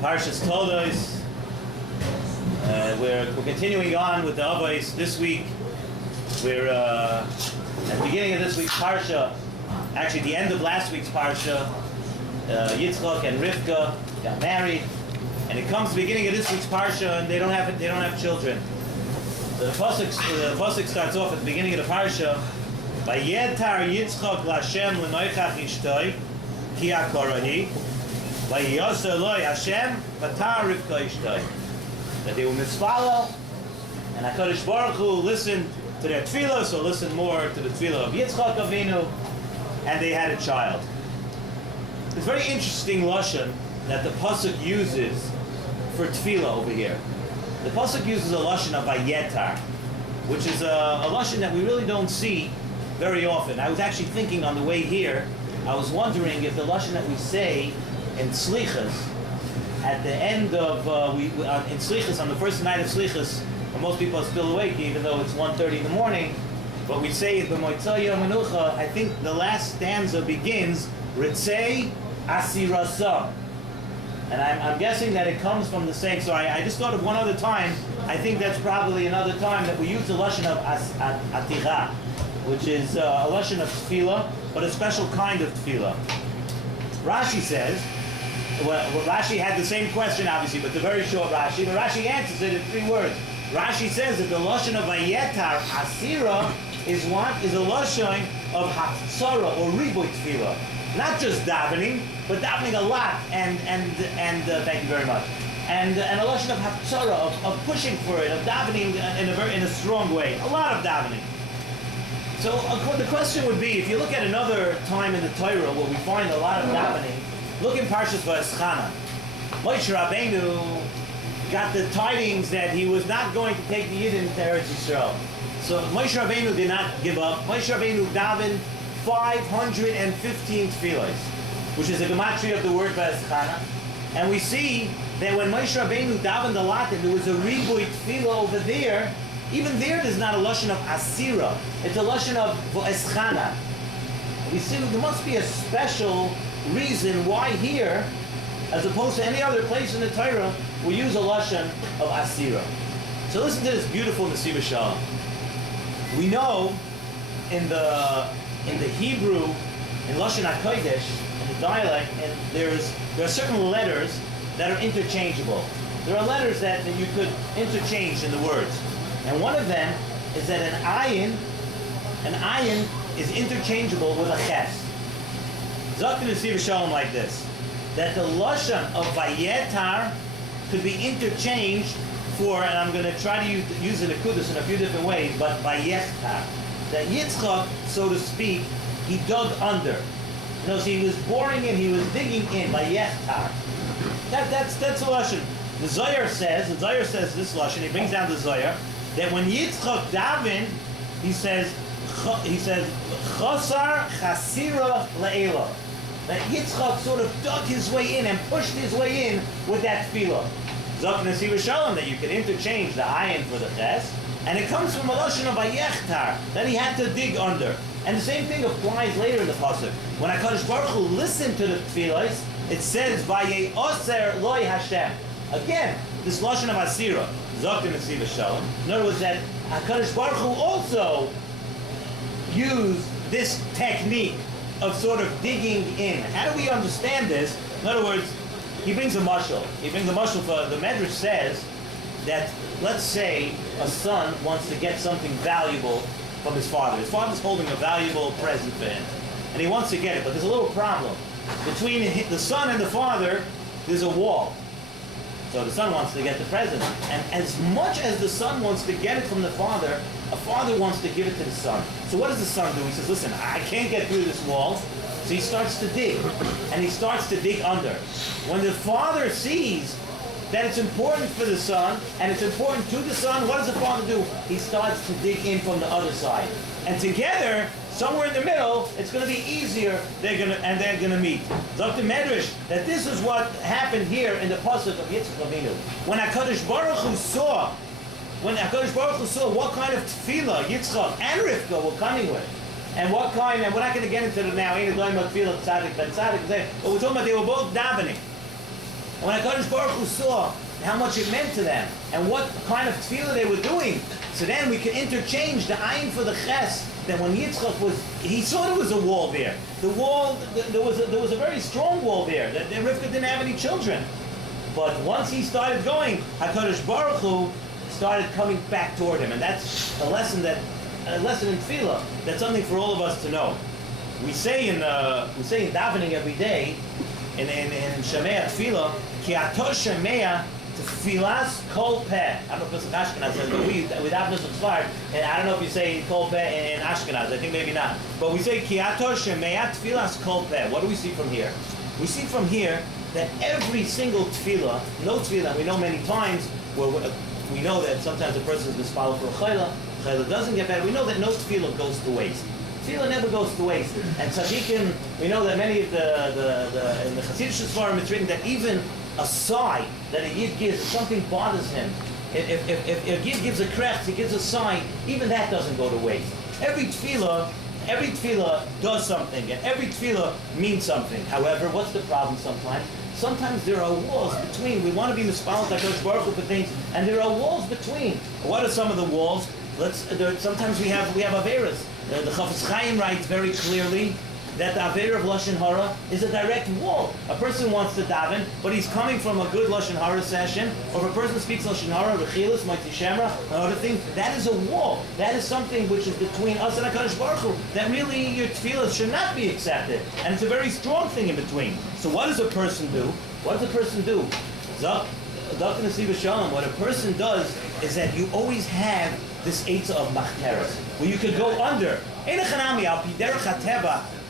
Parshas Toldos. We're continuing on with the Avos this week. We're at the beginning of this week's Parsha, actually the end of last week's Parsha. Yitzchak and Rivka got married, and it comes to the beginning of this week's Parsha, and they don't have children. So the pasuk starts off at the beginning of the Parsha. Vayetar Yitzchak l'Hashem l'noichach ishtoi ki akorani vayiyasa lo Hashem vatar Rivka ishtoi. That they were mitzvah, and HaKadosh Baruch Hu listened to their tefillah, so listened more to the tefillah of Yitzchak Avinu, and they had a child. It's very interesting lashon that the pasuk uses for tefillah over here. The pasuk uses a lashon of vayetar, which is a lashon that we really don't see very often. I was actually thinking on the way here, I was wondering if the lashon that we say in Slichas, at the end of, in Slichas, on the first night of Slichas, most people are still awake, even though it's 1:30 in the morning, but we say it b'moitzaya menucha. I think the last stanza begins, Ritzei Asirasa. And I'm guessing that it comes from the same, so I just thought of one other time. I think that's probably another time that we use the lashon of Atira, which is a lashon of tefillah, but a special kind of tefillah. Rashi says, well, Rashi had the same question, obviously, but the very short Rashi. But Rashi answers it in 3 words. Rashi says that the lashon of Vayetar Asira is what? Is a lashon of Hatzara or Riboy Tefillah. Not just davening, but davening a lot, and thank you very much. And a lashon of Hatzara, of pushing for it, of davening in a strong way. A lot of davening. So the question would be, if you look at another time in the Torah where we find a lot of davening, look in Parshas V'eschana. Moshe Rabbeinu got the tidings that he was not going to take the Yidden to Eretz Yisrael. So Moshe Rabbeinu did not give up. Moshe Rabbeinu davened 515 tefillos, which is the gematria of the word V'eschana. And we see that when Moshe Rabbeinu davened a lot, and there was a ribuy tefillah over there, even there's not a lashon of asira. It's a lashon of V'eschana. We see there must be a special reason why here, as opposed to any other place in the Torah, we use a lashon of asira. So listen to this beautiful Nesiva Shalom. We know in the Hebrew, in lashon HaKodesh, in the dialect, and there are certain letters that are interchangeable. There are letters that you could interchange in the words, and one of them is that an ayin is interchangeable with a ches. Zok Nesiva Shalom like this, that the lashon of Vayetar could be interchanged for, and I'm going to try to use the Nekudas in a few different ways, but Vayechtar. That Yitzchak, so to speak, he dug under. You know, so he was boring in, he was digging in, Vayechtar. That's a lashon. The Zohar says this lashon, he brings down the Zohar, that when Yitzchak davened, he says, Chosar Chasira Le'ela. That Yitzchak sort of dug his way in and pushed his way in with that tefillah. Zok Nesiva Shalom, that you can interchange the ayin for the ches, and it comes from a lashon of Vayechtar, that he had to dig under. And the same thing applies later in the pasuk. When HaKadosh Baruch Hu listened to the tefillahs, it says, Vayeoser Loi Hashem. Again, this lashon of Asira, Zok Nesiva Shalom. In other words, that HaKadosh Baruch Hu also used this technique of sort of digging in. How do we understand this? In other words, he brings a mashal. For the Medrash says that, let's say a son wants to get something valuable from his father. His father's holding a valuable present for him, and he wants to get it, but there's a little problem. Between the son and the father, there's a wall. So the son wants to get the present, and as much as the son wants to get it from the father, a father wants to give it to the son. So what does the son do? He says, listen, I can't get through this wall. So he starts to dig, and he starts to dig under. When the father sees that it's important for the son, and it's important to the son, what does the father do? He starts to dig in from the other side. And together, somewhere in the middle, it's going to be easier, they're going to meet. Dr. Medrash, that this is what happened here in the pasuk of Yitzchak Avinu. When HaKadosh Baruch Hu saw what kind of tefillah Yitzchak and Rivka were coming with, and what kind, and we're not going to get into it now, but we're talking about they were both davening. And when HaKadosh Baruch Hu saw how much it meant to them and what kind of tefillah they were doing, so then we can interchange the ayin for the ches. That when Yitzchak he saw there was a wall there. The wall, there was a very strong wall there. That Rivka didn't have any children. But once he started going, HaKadosh Baruch Hu started coming back toward him. And that's a lesson in tefillah. That's something for all of us to know. We say in davening every day, in Shemea Tefillah, Ki ato Shemea Tefillas Kol Peh. I don't know if it's Ashkenaz, but we daven this Tzfar, and I don't know if you say Kol Peh in Ashkenaz. I think maybe not. But we say Ki ato Shemea Tefillas Kol Peh. What do we see from here? We see from here that every single tefillah, no tefillah, we know many times where we know that sometimes a person is misfollowed for a chayla doesn't get better. We know that no tefillah goes to waste. Tefillah never goes to waste. And tzaddikim, we know that many of in the Hasidic Sfarim it's written that even a sigh that a yid gives, if something bothers him, if a yid gives a krech, he gives a sigh, even that doesn't go to waste. Every tefillah does something, and every tefillah means something. However, what's the problem sometimes? Sometimes there are walls between. We want to be mispaled like HaKadosh Baruch Hu for things, and there are walls between. What are some of the walls? Sometimes we have averas. The Chafetz Chaim writes very clearly that the Aveira of Lashon Hara is a direct wall. A person wants to daven, but he's coming from a good Lashon Hara session, or if a person speaks Lashon Hara, Rechilas, Moitzi Shemra, and other things, that is a wall. That is something which is between us and HaKadosh Baruch Hu, that really your tefillah should not be accepted. And it's a very strong thing in between. So what does a person do? What does a person do? Dr. Nasiv Shalom, what a person does is that you always have this eitzah of machteres, where you could go under.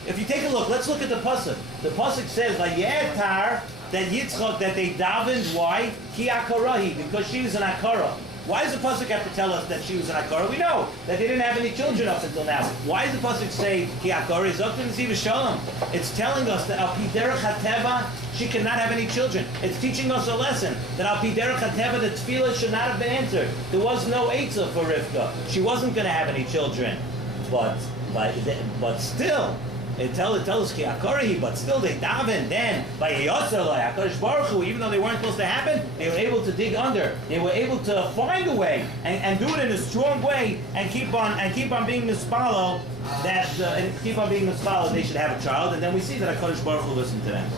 If you take a look, let's look at the pasuk. The pasuk says, "Vayetar," that Yitzchak, that they davened. Why? Ki akarahi, because she was an akara. Why does the pasuk have to tell us that she was an akara? We know that they didn't have any children up until now. Why does the pasuk say ki akara? It's telling us that al pi derech hateva she cannot have any children. It's teaching us a lesson that al pi derech hateva the tefillah should not have been answered. There was no eitzah for Rivka. She wasn't going to have any children, but still. It tells us ki akari, but still they daven. Then by Yosselai, HaKadosh Baruch Hu, even though they weren't supposed to happen, they were able to dig under. They were able to find a way and do it in a strong way and keep on being mispalo. They should have a child, and then we see that HaKadosh Baruch Hu listened to them.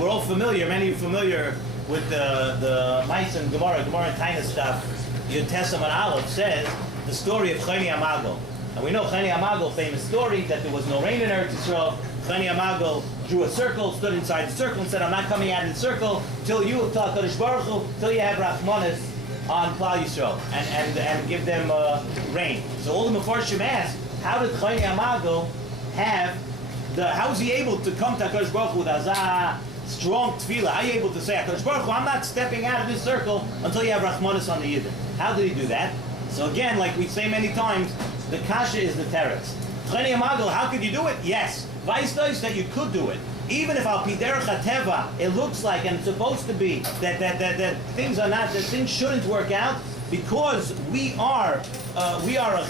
We're all familiar. Many of you are familiar with the Mice and Gemara and Taina stuff. Yud Testament Aleph says the story of Choni Amago. And we know Chani Amago, famous story, that there was no rain in Eretz Yisrael. Chani Amago drew a circle, stood inside the circle, and said, "I'm not coming out of the circle till HaKadosh Baruch Hu, till you have Rachmanis on Klal Yisrael, and give them rain." So all the Mefarshim asked, how did Chani Amago how was he able to come to HaKadosh Baruch Hu with Azah, strong tefillah? How are you able to say, HaKadosh Baruch Hu, I'm not stepping out of this circle until you have Rachmanis on the Yidden? How did he do that? So again, like we say many times, the kasha is the teretz. Chani Amago, how could you do it? Yes. Vaistais that you could do it. Even if al pi derech hateva, it looks like, and it's supposed to be, that things shouldn't work out, because we are a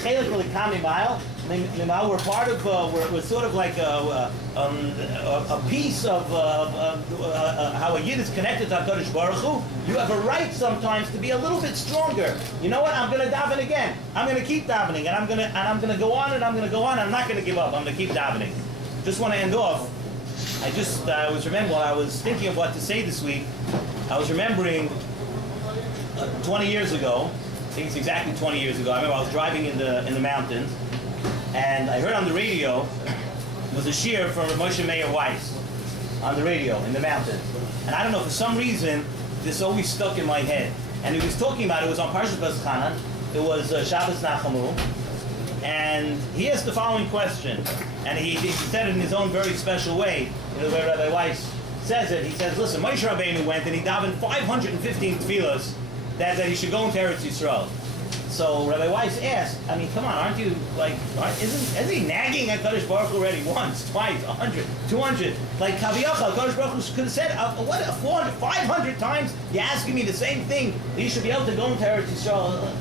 chelik l'kami mile. We're part of, we're sort of like a piece of how a yid is connected to HaKadosh Baruch Hu. You have a right sometimes to be a little bit stronger. You know what? I'm going to daven again. I'm going to keep davening, and I'm going to go on, and I'm going to go on. I'm not going to give up. I'm going to keep davening. Just want to end off. I was remembering while I was thinking of what to say this week. I was remembering 20 years ago. I think it's exactly 20 years ago. I remember I was driving in the mountains. And I heard on the radio, it was a shiur from Moshe Meir Weiss on the radio in the mountains. And I don't know, for some reason, this always stuck in my head. And he was talking about, it was on Parshas Toldos, it was Shabbos Nachamu, and he asked the following question. And he said it in his own very special way, the way Rabbi Weiss says it. He says, listen, Moshe Rabbeinu went and he davened 515 tefillas that he should go into Eretz Yisrael. So Rabbi Weiss asked, I mean, come on, aren't you isn't he nagging at HaKadosh Baruch Hu already once, twice, 100, 200? Like Kaviyachal, HaKadosh Baruch Hu could have said, 400, 500 times, you're asking me the same thing, that you should be able to go into Eretz Yisrael.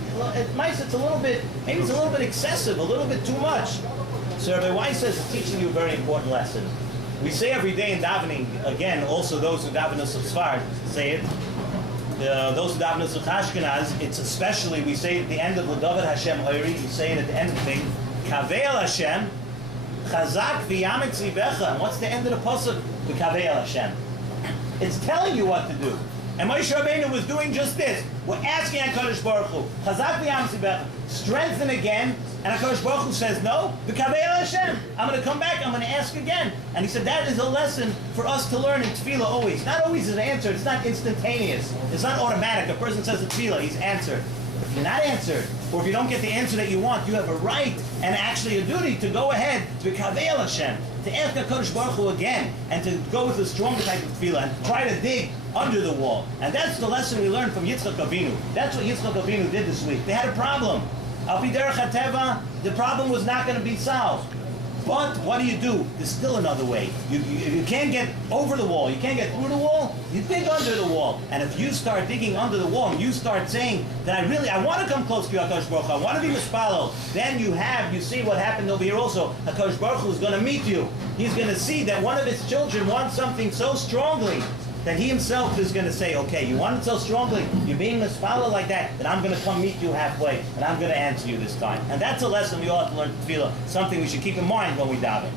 It's a little bit, maybe it's a little bit excessive, a little bit too much. So Rabbi Weiss says, it's teaching you a very important lesson. We say every day in davening, again, also those who daven us Sfard say it. Those who daven us Ashkenaz, it's especially, we say at the end of L'David Hashem Hoiri, we say it at the end of the thing, Kaveil Hashem, Chazak v'yamet zlibecha. And what's the end of the pasuk? V'kaveil Hashem. It's telling you what to do. And Moshe Rabbeinu was doing just this. We're asking HaKadosh Baruch Hu, Chazak v'yamet zlibecha, strengthen again. And HaKadosh Baruch Hu says, no, v'kaveil Hashem. I'm going to come back, I'm going to ask again. And he said that is a lesson for us to learn in tefillah always. Not always is an answer, it's not instantaneous. It's not automatic. A person says a tefillah, he's answered. If you're not answered, or if you don't get the answer that you want, you have a right and actually a duty to go ahead to Kaveil Hashem, to ask HaKadosh Baruch Hu again, and to go with a strong type of tefillah and try to dig under the wall. And that's the lesson we learned from Yitzchak Avinu. That's what Yitzchak Avinu did this week. They had a problem. Al pi derech hateva, the problem was not going to be solved. But what do? There's still another way. You can't get over the wall, you can't get through the wall, you dig under the wall. And if you start digging under the wall and you start saying that I want to come close to you, HaKadosh Baruch Hu, I want to be mispalel, then you see what happened over here also. HaKadosh Baruch Hu is going to meet you. He's going to see that one of his children wants something so strongly that he himself is going to say, okay, you want it so strongly, you're being mispalel like that, then I'm going to come meet you halfway, and I'm going to answer you this time. And that's a lesson we all have to learn tefillah, something we should keep in mind when we daven.